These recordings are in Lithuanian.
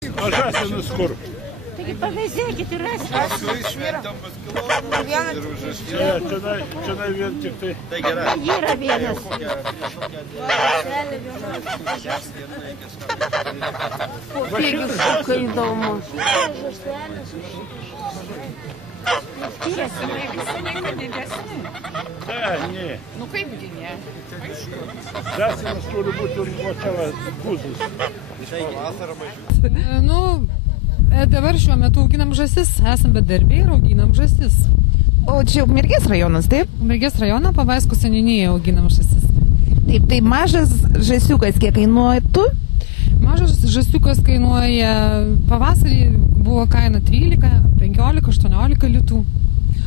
O žąsinas kur? Taigi pavėzėkit ir rasit. Paskui šventam paskilom. Čia vien tik tai. Tai gerai. Yra vienas. Kokiegi šuka įdomus. Skiriasi, niekada didesni. Ne. Nu kaipgi ne? Žąsinas turi būti guzas. Nu, dabar šiuo metu auginam žąsis, esam bedarbiai ir auginam žąsis. O čia Ukmergės rajonas, taip? Ukmergės rajoną Pavaiskų seniūnijoje auginam žąsis. Taip, tai mažas žąsiukas kiek kainuoja tu? Mažas žąsiukas kainuoja, pavasarį buvo kaina 13, 15, 18 litų.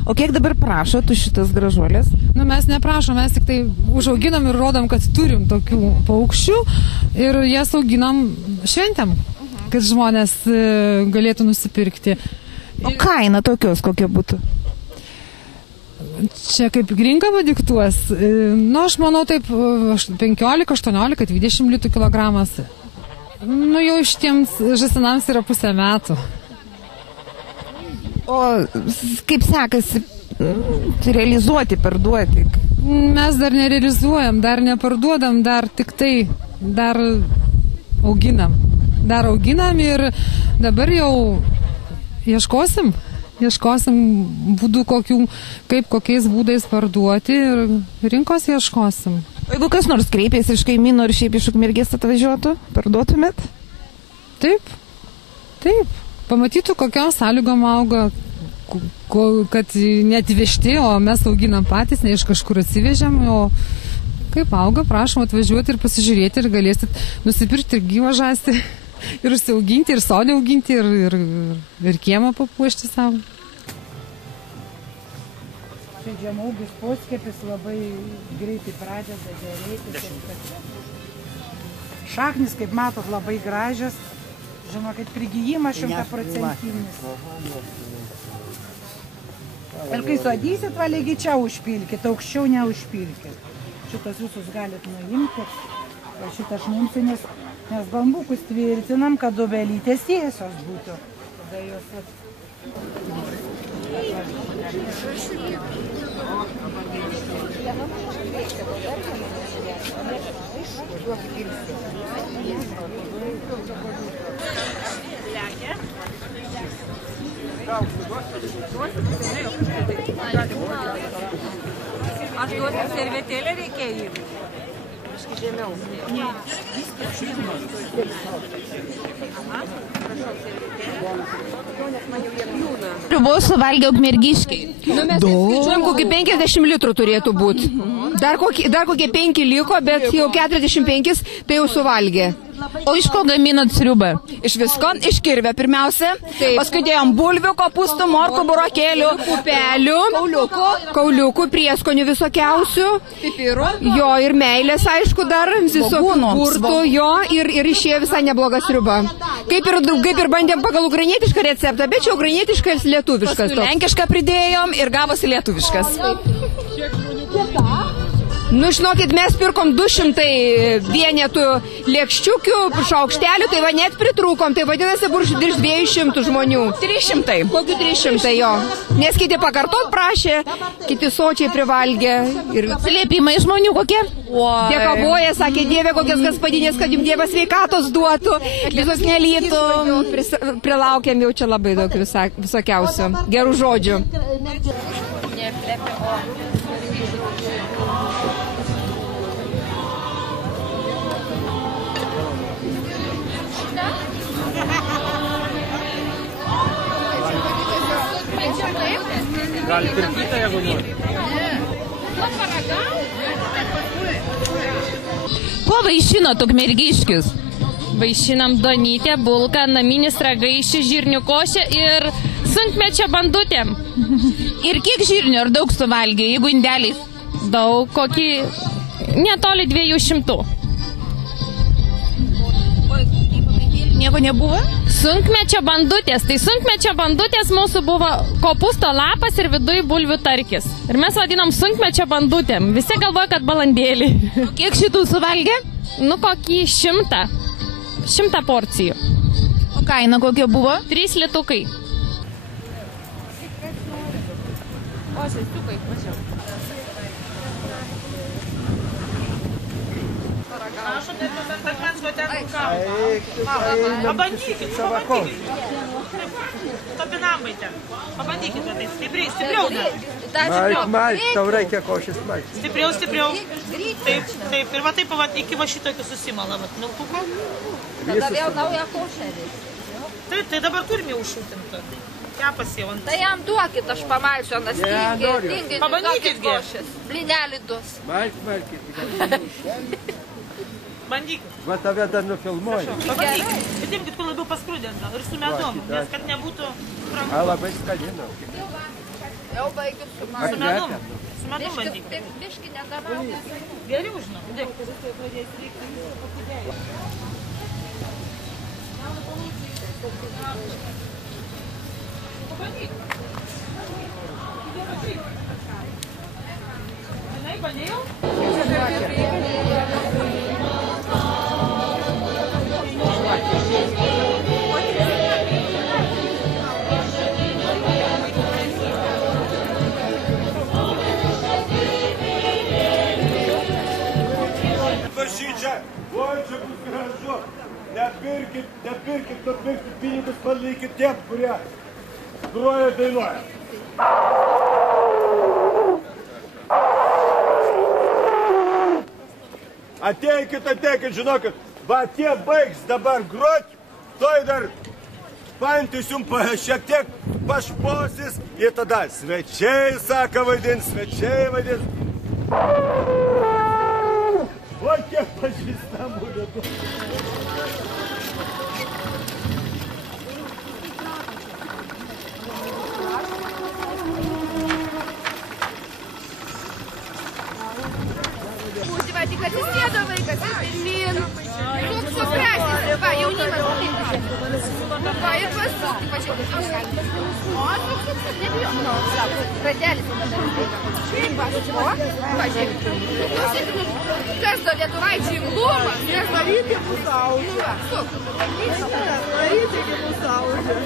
O kiek dabar prašo tu šitas gražuolės? Nu, mes neprašom, mes tik tai užauginam ir rodom, kad turim tokių paukščių ir jas auginam šventėm, kad žmonės galėtų nusipirkti. O kaina tokios kokia būtų? Čia kaip rinka padiktuos, nu aš manau taip 15, 18, 20 litų kilogramas. Nu jau šitiems žąsinams yra pusę metų. O kaip sekasi realizuoti, parduoti? Mes dar nerealizuojam, dar neparduodam, dar tik tai, dar auginam. Dar auginam ir dabar jau ieškosim būdų kaip kokiais būdais parduoti ir rinkos ieškosim. O jeigu kas nors kreipėsi iš kaimynų ir šiaip iš Ukmergės atvažiuotų, parduotumėt? Taip. Pamatytų, kokiom sąlygom auga, kad neatvežti, o mes auginam patys, ne iš kažkur atsivežėm, o kaip auga, prašom atvažiuoti ir pasižiūrėti ir galėsit nusipirkti ir gyvą žąsį, ir užsiauginti, ir sodę auginti, ir kiemą papuošti savo. Čia žemaugis poskiepis labai greitai pradeda derėtis. Šaknis, kaip matot, labai gražios. Žinokit, prigijimas 100%. Ir kai suadysit, valygi čia užpilkit, aukščiau neužpilkit. Šitas visus galit nuimti. O šitas šmumsinis, nes bambukus tvirtinam, kad obelytės tiesios būtų. Tada jos Aš duosiu servetėlę, reikia jį. Biškį žemiau. Ne. Buvo suvalgę ukmergiškiai. Nu, mes skaičiuojam, kokį 50 litrų turėtų būti. Dar kokie 5 liko, bet jau 45 tai jau suvalgė. O iš ko gaminat sriubą? Iš visko, iš kirvio pirmiausia. Taip. Paskui dėjom bulvių, kopūstų, morkų, burokėlių, pupelių, kauliukų, prieskonių visokiausių. Pipirų. Jo, ir meilės, aišku, dar visokių burtų, jo, ir išėjo visai nebloga sriuba. Kaip ir bandėm pagal ukrainietišką receptą, bet čia ukrainietiškas lietuviškas. Paskui lenkišką pridėjom ir gavosi lietuviškas. Nu, žinokit, mes pirkom 200 vienetų lėkščiukių, šaukštelių, tai va net pritrūkom, tai vadinasi, virš 200 žmonių. 300. Kokių 300, jo. Nes kiti pakartot prašė, kiti sočiai privalgė. Ir atsiliepimai žmonių kokie? Dėkavoja, sakė, Dieve, kokias gaspadinės, kad jums Dievas sveikatos duotų, visos nelytų. Prilaukėm jau čia labai daug visokiausių gerų žodžių. Gali pirkyti, jeigu nori. Kuo vaišinot ukmergiškius? Vaišinam duonytę, bulką, naminis ragaišį, žirnių košę ir sunkmečio bandutėm. Ir kiek žirnių, ar daug suvalgė, jeigu indeliais? Daug, kokį netoli 200. Nieko nebuvo? Sunkmečio bandutės. Tai sunkmečio bandutės mūsų buvo kopūsto lapas ir viduj bulvių tarkis. Ir mes vadinam sunkmečio bandutėm. Visi galvoja, kad balandėlį. Kiek šitų suvalgė? Nu, kokį 100 porcijų. O kaina kokia buvo? 3 litukai. O, žaisiukai, mačiau. Pabandykit, Topinambайте. Pabandykit va taip, stipriau. Maik, tau reikia košės maik. Stipriau. Taip, ir va taip, iki va šitokio susimala, miltuko. Tada vėl naują košę. Taip, tai dabar turime užšūtintą. Kepas jau ant. Tai jam duokit, aš pamalsiu, anas tingai. Pabandykit, blinelį duos. Maik. Bandykit. Va tave dar nufilmuoju. Pabandykit. Bet imkit, kuo labiau paskrudintą ir su medum, nes kad nebūtų brangu. Labai skaninu. Jau baigiu su Su medum. Su medum bandykit. Biški nedamaukit. Geriau, žinau. Prašyčia, oi, čia bus gražu. Nepirkit, pinigus palikit tiem, kurie groja ir dainuoja. Ateikit, žinokit, va tie baigs dabar grot, toj dar pantis jums šiek tiek pašposis ir tada svečiai, sako, vaidins. O kiek pažįstamų lietuvių. Būti, va, tik atsisėdo vaikas, pirmin. Suprasis, va, jaunimas. Va, ir pasukti, pažiūrėk. O, suk, nebijom. Ratelis. O, pažiūrėk. Kas to lietuvaičiai glūma? Nes daryti bus aužė. Suk. Daryti bus aužė.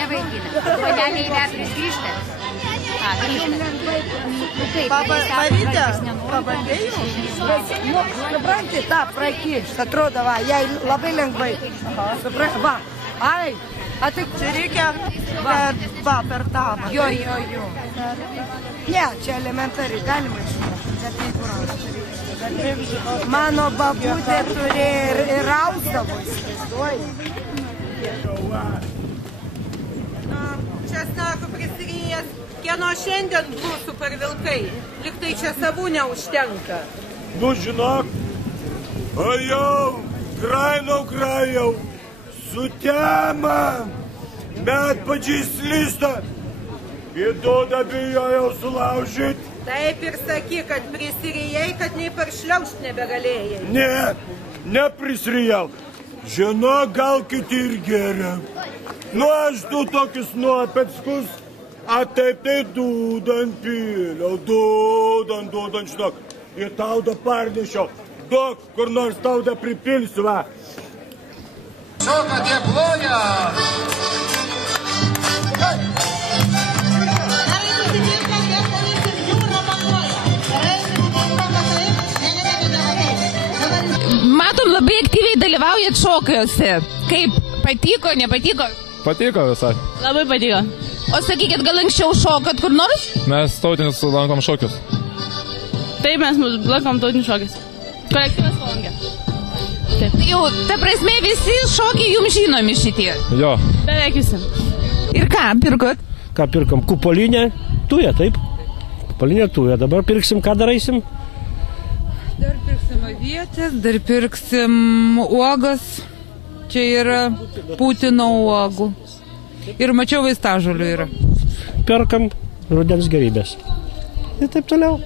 Nevaidina. Panelė įvertins grįžta. Marytė, pabandėjau? Nu, supranti, tą prakišt, atrodo, va, jai labai lengvai. Supranti, va, ai, a tai čia reikia per tą. Jo. Ne, čia elementari, galima išmokti. Mano babutė turi ir rausdavus. Česnako prisirijęs, kieno šiandien blusų per vilkai, liktai čia savų neužtenka. Nu, žinok, jau, krajau, sutema, met pačiais listą, įduoda bijojau sulaužyti. Taip ir saky, kad prisirijai, kad nei paršliaušt nebegalėjai. Neprisrijau. Žinok, gal kiti ir geria. Nu, aš du tokius nuopeckus, a taip tai dūdant piliau, dūdant, žinok, ir taudą parnešiau. Duok, kur nors taudą pripilsiu, va. Šoka tie ploja. Matom, labai aktyviai dalyvaujat šokiuose. Kaip? Patiko, nepatiko? Patiko visai. Labai patiko. O sakykit, gal anksčiau šokat kur nors? Mes tautinius lankom šokius. Taip, mes lankom tautinius šokius. Kolektyvas Palangė. Taip. Jau, ta prasme, visi šokiai jums žinomi šitie? Jo. Beveik visi. Ir ką pirkot? Ką pirkam? Kupolinę tują, taip? Kupolinę tują. Dabar pirksim, ką daraisim? Dar pirksim avietės, dar pirksim uogas. Čia yra Putino uogų. Ir mačiau vaistažolių yra. Perkam rudens gerybės. Ir taip toliau.